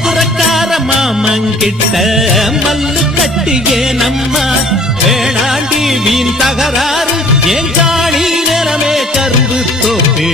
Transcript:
மதுரக்கார மாமங்கிட்ட மல்லு கட்டியே நம்மா வேணாண்டி வீண் தகராறு என் காணி நிலமே கரும்பு தோப்பு